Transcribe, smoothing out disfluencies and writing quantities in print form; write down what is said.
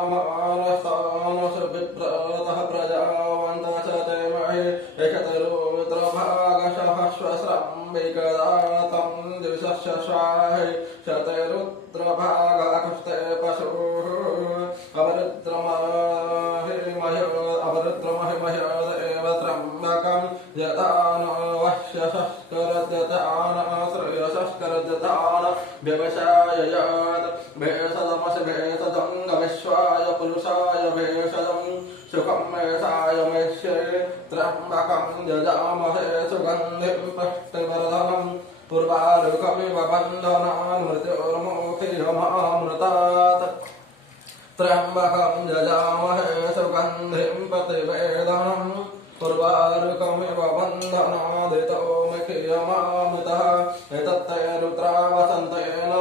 जामानस्तानस विप्रतः प्रजावन्तः च ते महे एकतरुद्रभागसहस्रस्रम्बिकदातं दिवसस्य स्वाहे शतरुद्रभागाकुस्ते पशुः अपरुद्रमहिमह्यो त्र्यम्बकं यतान वश्यशस्करद्यतान श्रेयशस्करद्यतान व्यवसाययात् भेषजमस भेषजङ्गमेश्वाय पुरुषाय भेषजं सुखं मेषाय मेष्ये त्र्यम्बकं यजामहे सुगन्धिं पुष्टिवर्धनं पूर्वारुकमिव बन्धनान् मृत्योर्मुखीयमामृतात् त्र्यम्बकं यजामहे सुगन्धिं प्रतिवेदनं पूर्वारुकमिव बन्धनादितो मुखीयमामृतः एतत्ते रुद्रा वसन्तेन